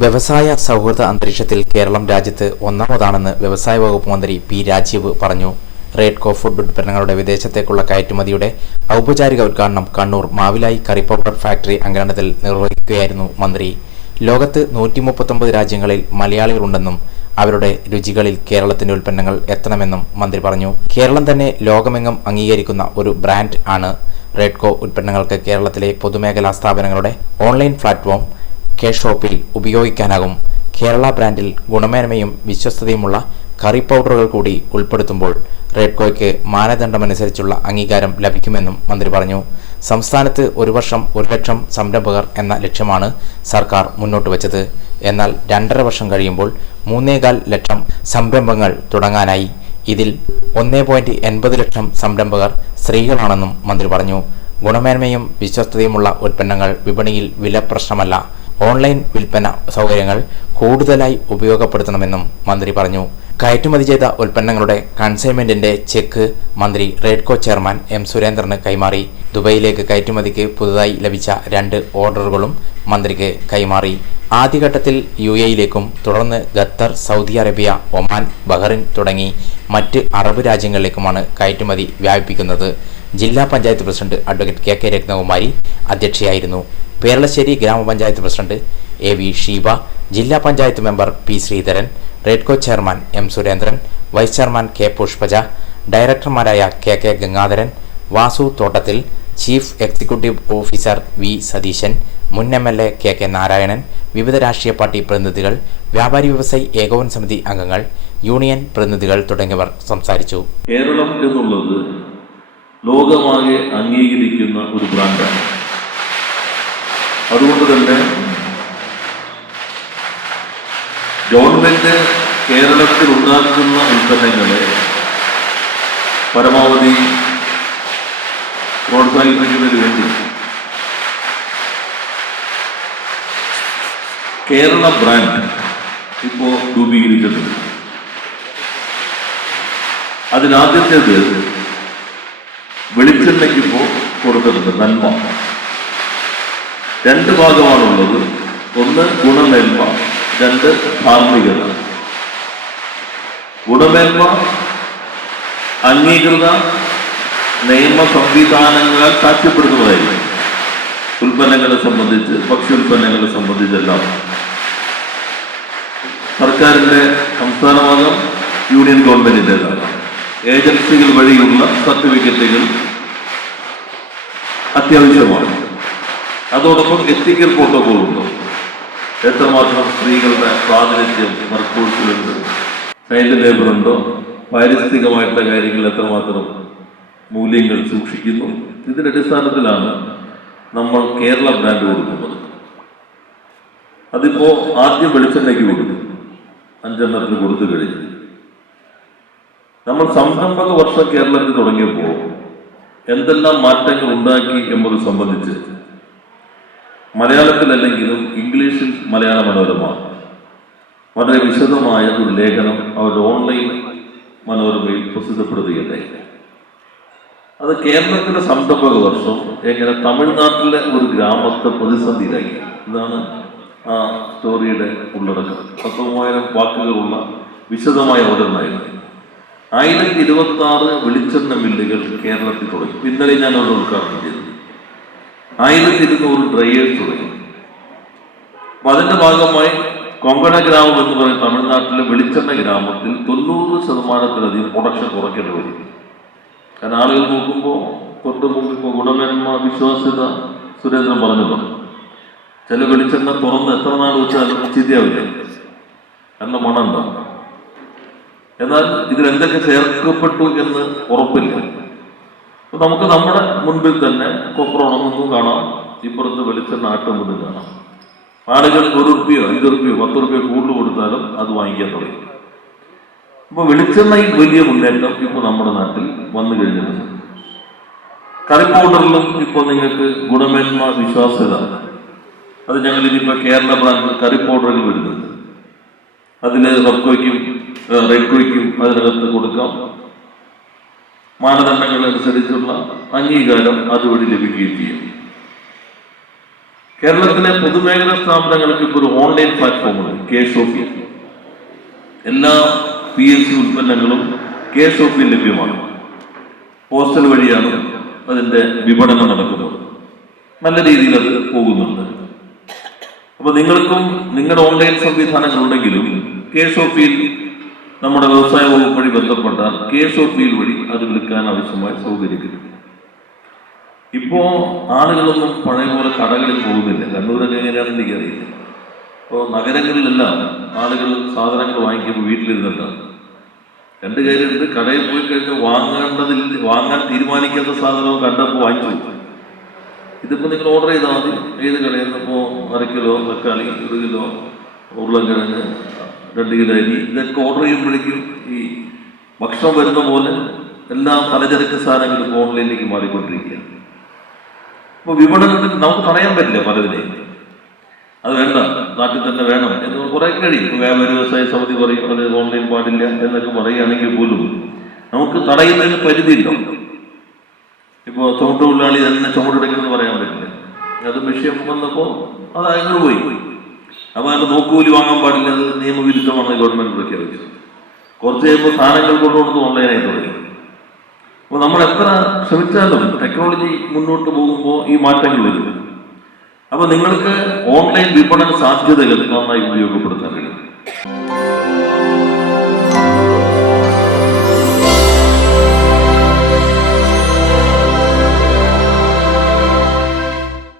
വ്യവസായ സൗഹൃദ അന്തരീക്ഷത്തിൽ കേരളം രാജ്യത്ത് ഒന്നാമതാണെന്ന് വ്യവസായ വകുപ്പ് മന്ത്രി പി രാജീവ് പറഞ്ഞു. റേഡ്കോ ഫുഡ് ഉൽപ്പന്നങ്ങളുടെ വിദേശത്തേക്കുള്ള കയറ്റുമതിയുടെ ഔപചാരിക ഉദ്ഘാടനം Kannur Mavilayi curry powder factory അങ്കണത്തിൽ നിർവഹിക്കുകയായിരുന്നു മന്ത്രി. ലോകത്ത് നൂറ്റി മുപ്പത്തൊമ്പത് രാജ്യങ്ങളിൽ മലയാളികളുണ്ടെന്നും അവരുടെ രുചികളിൽ കേരളത്തിന്റെ ഉൽപ്പന്നങ്ങൾ എത്തണമെന്നും മന്ത്രി പറഞ്ഞു. കേരളം തന്നെ ലോകമെങ്ങും അംഗീകരിക്കുന്ന ഒരു ബ്രാൻഡ് ആണ്. റെഡ്കോ ഉൽപ്പന്നങ്ങൾക്ക് കേരളത്തിലെ പൊതുമേഖലാ സ്ഥാപനങ്ങളുടെ ഓൺലൈൻ പ്ലാറ്റ്ഫോം കെ ഷോപ്പിൽ ഉപയോഗിക്കാനാകും. കേരള ബ്രാൻഡിൽ ഗുണമേന്മയും വിശ്വസ്തതയുമുള്ള കറി പൗഡറുകൾ കൂടി ഉൾപ്പെടുത്തുമ്പോൾ റെഡ്കോയ്ക്ക് മാനദണ്ഡമനുസരിച്ചുള്ള അംഗീകാരം ലഭിക്കുമെന്നും മന്ത്രി പറഞ്ഞു. സംസ്ഥാനത്ത് ഒരു വർഷം ഒരു ലക്ഷം സംരംഭകർ എന്ന ലക്ഷ്യമാണ് സർക്കാർ മുന്നോട്ട് വച്ചത്. എന്നാൽ രണ്ടര വർഷം കഴിയുമ്പോൾ മൂന്നേകാൽ ലക്ഷം സംരംഭങ്ങൾ തുടങ്ങാനായി. ഇതിൽ ഒന്നേ പോയിന്റ് എൺപത് ലക്ഷം സംരംഭകർ സ്ത്രീകളാണെന്നും മന്ത്രി പറഞ്ഞു. ഗുണമേന്മയും വിശ്വസ്തതയുമുള്ള ഉൽപ്പന്നങ്ങൾ വിപണിയിൽ വില പ്രശ്നമല്ല ഓൺലൈൻ വിൽപ്പന സൗകര്യങ്ങൾ കൂടുതലായി ഉപയോഗപ്പെടുത്തണമെന്നും മന്ത്രി പറഞ്ഞു. കയറ്റുമതി ചെയ്ത ഉൽപ്പന്നങ്ങളുടെ കൺസൈൻമെന്റിന്റെ ചെക്ക് മന്ത്രി റെഡ്കോ ചെയർമാൻ എം സുരേന്ദ്രന് കൈമാറി. ദുബൈയിലേക്ക് കയറ്റുമതിക്ക് പുതുതായി ലഭിച്ച രണ്ട് ഓർഡറുകളും മന്ത്രിക്ക് കൈമാറി. ആദ്യഘട്ടത്തിൽ യു എയിലേക്കും തുടർന്ന് Qatar Saudi Arabia Oman Bahrain തുടങ്ങി മറ്റ് അറബ് രാജ്യങ്ങളിലേക്കുമാണ് കയറ്റുമതി വ്യാപിപ്പിക്കുന്നത്. ജില്ലാ panchayat president advocate K K Rathnakumari അധ്യക്ഷയായിരുന്നു. Peralassery ഗ്രാമപഞ്ചായത്ത് പ്രസിഡന്റ് എ വി ഷീബ ജില്ലാ panchayat member P Sreedharan Redco chairman M Surendran vice chairman K Pushpaja ഡയറക്ടർമാരായ K K Gangadharan Vasu Thottathil chief executive officer V Satheesan മുൻ M L A K K Narayanan വിവിധ രാഷ്ട്രീയ party പ്രതിനിധികൾ വ്യാപാരി വ്യവസായി ഏകോപന സമിതി അംഗങ്ങൾ യൂണിയൻ പ്രതിനിധികൾ തുടങ്ങിയവർ സംസാരിച്ചു. കേരളം എന്നുള്ളത് ലോകമാകെ അംഗീകരിക്കുന്ന ഒരു ബ്രാൻഡാണ്. അതുകൊണ്ട് തന്നെ ഗവൺമെന്റ് കേരളത്തിൽ ഉണ്ടാക്കുന്ന ഉൽപ്പന്നങ്ങളെ പരമാവധി പ്രോത്സാഹിപ്പിക്കുന്നതിന് വേണ്ടി കേരള ബ്രാൻഡ് ഇപ്പോൾ രൂപീകരിച്ചിട്ടുണ്ട് അതിനാദ്യത്തേത് വെളിച്ചെണ്ണയ്ക്ക് ഇപ്പോൾ കൊടുത്തിട്ടുണ്ട് നന്മ. രണ്ട് ഭാഗമാണുള്ളത്. ഒന്ന് ഗുണമേന്മ രണ്ട് ധാർമ്മികത. ഗുണമേന്മ അംഗീകൃത നിയമ സംവിധാനങ്ങളാൽ സാക്ഷ്യപ്പെടുത്തുന്നതായിരിക്കും ഉൽപ്പന്നങ്ങളെ സംബന്ധിച്ച് ഭക്ഷ്യോൽപ്പന്നങ്ങളെ സംബന്ധിച്ചെല്ലാം. സർക്കാരിന്റെ സംസ്ഥാന ഭാഗം യൂണിയൻ ഗവൺമെന്റിന്റേതാണ് ഏജൻസികൾ വഴിയുള്ള സർട്ടിഫിക്കറ്റുകൾ അത്യാവശ്യമാണ്. അതോടൊപ്പം എത്തിക്കൽ പ്രോട്ടോകോൾ ഉണ്ട് എത്രമാത്രം സ്ത്രീകളുടെ പ്രാതിനിധ്യം മർക്കൂഴ്സിലുണ്ട് ചൈൽഡ് ലേബർ ഉണ്ടോ പാരിസ്ഥിതികമായിട്ടുള്ള കാര്യങ്ങൾ എത്രമാത്രം മൂല്യങ്ങൾ സൂക്ഷിക്കുന്നു? ഇതിന്റെ അടിസ്ഥാനത്തിലാണ് നമ്മൾ കേരള ബ്രാൻഡ് കൊടുക്കുന്നത്. അതിപ്പോ ആദ്യം വെളിച്ചെണ്ണയ്ക്ക് കൊടുത്തു. അഞ്ചെണ്ണത്തിന് കൊടുത്തു കഴിഞ്ഞു. നമ്മൾ സംരംഭക വർഷം കേരളത്തിൽ തുടങ്ങിയപ്പോൾ എന്തെല്ലാം മാറ്റങ്ങൾ ഉണ്ടാക്കി എന്നത് സംബന്ധിച്ച് മലയാളത്തിലല്ലെങ്കിലും ഇംഗ്ലീഷിൽ മലയാള മനോരമ. വളരെ വിശദമായ ഒരു ലേഖനം അവരുടെ ഓൺലൈൻ മനോരമയിൽ പ്രസിദ്ധപ്പെടുത്തുകയുണ്ടായി അത് കേരളത്തിലെ സംരംഭക വർഷം എങ്ങനെ തമിഴ്നാട്ടിലെ ഒരു ഗ്രാമത്തെ പ്രതിസന്ധിയിലാക്കി ഇതാണ് ആ സ്റ്റോറിയുടെ ഉള്ളടക്കം. പത്ത് മൂവായിരം വാക്കുകളുള്ള വിശദമായ ഓരോന്നായിരുന്നു. ആയിരത്തി ഇരുപത്തി ആറ് വെളിച്ചെണ്ണ മില്ലുകൾ കേരളത്തിൽ തുടങ്ങി. ഇന്നലെ ഞാൻ അവിടെ ഉദ്ഘാടനം ചെയ്തു. ആയിരത്തി ഇരുന്നൂറ് ഡ്രൈവേഴ്സ് തുടങ്ങി. അപ്പൊ അതിന്റെ ഭാഗമായി കൊങ്കണ ഗ്രാമം എന്ന് പറയുന്ന തമിഴ്നാട്ടിലെ വെളിച്ചെണ്ണ ഗ്രാമത്തിൽ തൊണ്ണൂറ് ശതമാനത്തിലധികം പ്രൊഡക്ഷൻ കുറയ്ക്കേണ്ടി വരും. കാരണം ആളുകൾ നോക്കുമ്പോൾ തൊട്ട് ഇപ്പോൾ ഗുണമേന്മ വിശ്വാസ്യത സുരേന്ദ്രൻ പറഞ്ഞല്ലോ ചില വെളിച്ചെണ്ണ തുറന്ന് എത്ര നാൾ വെച്ചാലും ചിതിയാവില്ല എന്ന മണം എന്നാൽ ഇതിൽ എന്തൊക്കെ ചേർക്കപ്പെട്ടു എന്ന് ഉറപ്പില്ല. നമുക്ക് നമ്മുടെ മുൻപിൽ തന്നെ കൊപ്രോണമൊന്നും കാണാം. ഇപ്പുറത്ത് വെളിച്ചെണ്ണ ആട്ടുന്നത് കാണാം. ആളുകൾ ഒരു റുപ്യോ അഞ്ച് റുപ്യോ പത്ത് റുപ്യോ കൂടുതൽ കൊടുത്താലും അത് വാങ്ങിക്കാൻ തുടങ്ങി. അപ്പൊ വെളിച്ചെണ്ണയിൽ വലിയ മുന്നേറ്റം ഇപ്പൊ നമ്മുടെ നാട്ടിൽ വന്നു കഴിഞ്ഞിട്ടുണ്ട്. കറി പൗഡറിലും ഇപ്പോൾ നിങ്ങൾക്ക് ഗുണമേന്മ വിശ്വാസ്യത. അത് ഞങ്ങൾ ഇനിയിപ്പോ കേരള ബ്രാൻഡ് കറി പൗഡറിൽ വരുന്നുണ്ട് അതിന് റബ്കോയ്ക്കും റെഡ്കോയ്ക്കും അതിനകത്ത് കൊടുക്കാം. മാനദണ്ഡങ്ങൾ അനുസരിച്ചുള്ള അംഗീകാരം അതുവഴി ലഭിക്കുകയും ചെയ്യും. കേരളത്തിലെ പൊതുമേഖലാ സ്ഥാപനങ്ങൾക്ക് ഇപ്പോൾ ഒരു ഓൺലൈൻ പ്ലാറ്റ്ഫോം ഉണ്ട് കെ ഷോപ്പി എല്ലാ പി എസ് സി ഉൽപ്പന്നങ്ങളും കെ എസ് ലഭ്യമാണ്. പോസ്റ്റൽ വഴിയാണ് അതിന്റെ വിപണനം നടക്കുന്നത്. നല്ല രീതിയിൽ അത് പോകുന്നുണ്ട്. അപ്പൊ നിങ്ങൾക്കും നിങ്ങളുടെ ഓൺലൈൻ സംവിധാനങ്ങൾ ഉണ്ടെങ്കിലും കെ എസ് ഒ പിയിൽ നമ്മുടെ വ്യവസായ വകുപ്പ് വഴി ബന്ധപ്പെട്ടാൽ കെ എസ് ഒ പിയിൽ വഴി അത് വിൽക്കാൻ ആവശ്യമായ സൗകര്യം കിട്ടും ഇപ്പോ ആളുകളൊന്നും പഴയ പോലെ കടകളിൽ പോകുന്നില്ല. കണ്ണൂരൊക്കെ എങ്ങനെയാണെന്ന് എനിക്കറിയില്ല. ഇപ്പോൾ നഗരങ്ങളിലെല്ലാം ആളുകൾ സാധനങ്ങൾ വാങ്ങിക്കുമ്പോൾ വീട്ടിലിരുന്നല്ല. രണ്ട് കാര്യമുണ്ട് കടയിൽ പോയി കഴിഞ്ഞാൽ വാങ്ങേണ്ടതിൽ വാങ്ങാൻ തീരുമാനിക്കാത്ത സാധനവും കണ്ടപ്പോൾ വാങ്ങിച്ചു. ഇതിപ്പോൾ നിങ്ങൾ ഓർഡർ ചെയ്താൽ മതി. ഏത് കടയിൽ നിന്ന് ഇപ്പോൾ അര കിലോ തക്കാളി ഒരു കിലോ ഉരുളക്കിഴങ്ങ് രണ്ട് അരി ഇതൊക്കെ ഓർഡർ ചെയ്യുമ്പോഴേക്കും ഈ ഭക്ഷണം വരുന്ന പോലെ എല്ലാ പലചരക്ക് സാധനങ്ങളും ഇപ്പോൾ ഓൺലൈനിലേക്ക് മാറിക്കൊണ്ടിരിക്കുകയാണ്. അപ്പോൾ വിപണനത്തിൽ നമുക്ക് തടയാൻ പറ്റില്ല പലതിനെയും അത് വേണ്ട. നാട്ടിൽ തന്നെ വേണം. എന്ന് കുറെ കഴിയും വ്യാപാര വ്യവസായ സമിതി പറയും അത് ഓൺലൈൻ പാടില്ല എന്നൊക്കെ പറയുകയാണെങ്കിൽ പോലും നമുക്ക് തടയുന്നതിന് പരിധിയില്ല. ഇപ്പോ ചുമട്ടുതൊഴിലാളി തന്നെ ചുമട്ടെടുക്കണമെന്ന് പറയാൻ പറ്റില്ല. അത് വിഷയം വന്നപ്പോ അത് അങ്ങനെ പോയി. അപ്പൊ അത് നോക്കൂലി വാങ്ങാൻ പാടില്ല അത് നിയമവിരുദ്ധമാണ് ഗവൺമെന്റ് പ്രഖ്യാപിച്ചത് കുറച്ച് കഴിയുമ്പോൾ സാധനങ്ങൾ കൊണ്ടുവന്നത് ഓൺലൈനായി തുടങ്ങി. അപ്പോൾ നമ്മൾ എത്ര ശ്രമിച്ചാലും ടെക്നോളജി മുന്നോട്ട് പോകുമ്പോൾ ഈ മാറ്റങ്ങൾ വരും. അപ്പോൾ നിങ്ങൾക്ക് ഓൺലൈൻ വിപണന സാധ്യതകൾ നന്നായി ഉപയോഗപ്പെടുത്താൻ കഴിയും.